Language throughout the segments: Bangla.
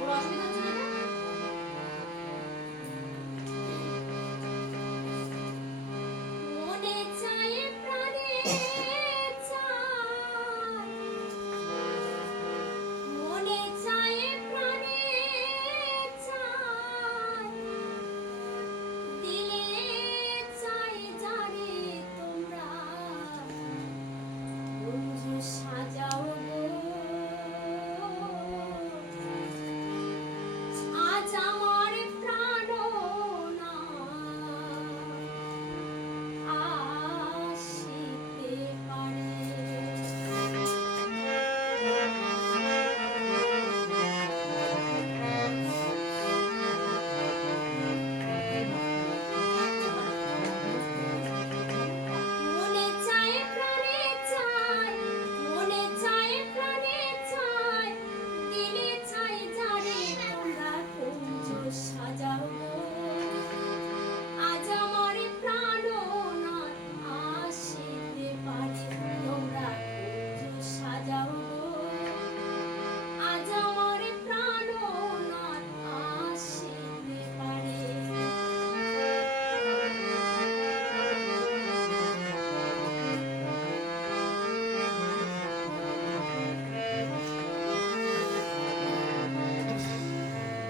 বড় অসুবিধা হচ্ছে না? মনে চায় প্রাণে চায়, মনে চায় প্রাণে চায়, দিলে চাই যারে তোমরা বন্ধু সাজাও গো। আজ আমার প্রাণনা আসিতে পারে। মনে চায় প্রাণে চায়, মনে চায় প্রাণে চায়, দিলে চাই যারে তোমরা কুঞ্জ সাজাও গো। আজ আমার প্রাণনাথ আসিতে পারে, তোমরা কুঞ্জ সাজাও গো। আজ আমার প্রাণনাথ আসিতে পারে।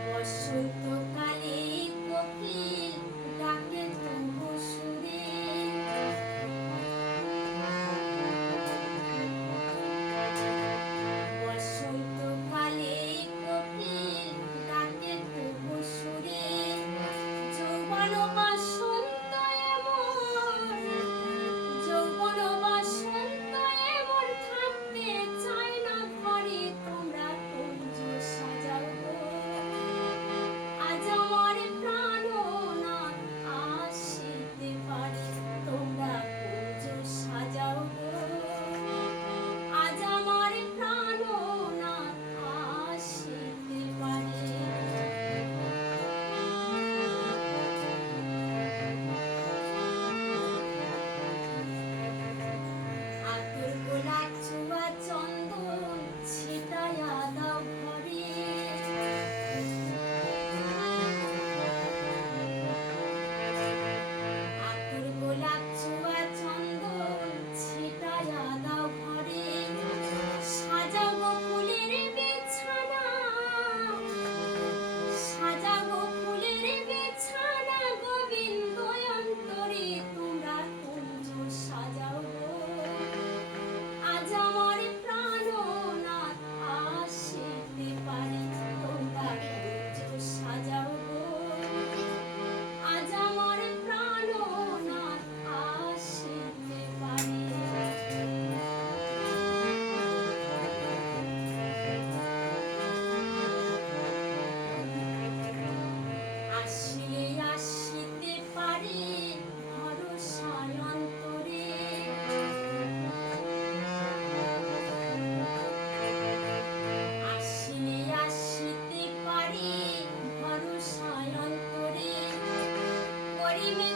বসন্তকালে কোকিল ডাকে তবু সুরে, বসন্তকালে কোকিল ডাকে তবু সুরে। যৌবন বসন্ত এমন, যৌবন বসন্ত এমন থাকতে চায় না ঘরে, তোমরা কুঞ্জ সাজাও গো। আজ আমার প্রাণনাথ আসিতে পারে, তোমরা কুঞ্জ সাজাও গো। আজ আমার প্রাণনাথ আসিতে পারে। আতর গোলাপ ছোঁয়া চন্দন ছিটায়া দাও ঘরে, আতর গোলাপ ছোঁয়া চন্দন ছিটায়া দাও ঘরে। সাজাবো ফুলের বিছানা, সাজাবো ফুলের বিছানা, গোবিন্দ অন্তরে তোমরা কুঞ্জ সাজাও গো। আজ আমার প্রাণনাথ আসিতে পারে, তোমরা কুঞ্জ সাজাও গো। আজ আমার প্রাণনাথ আসিতে পারে। আসিলে আসিতে পারে ভরসায় অন্তরে, আসিলে আসিতে পারে ভরসায় অন্তরে। করিবে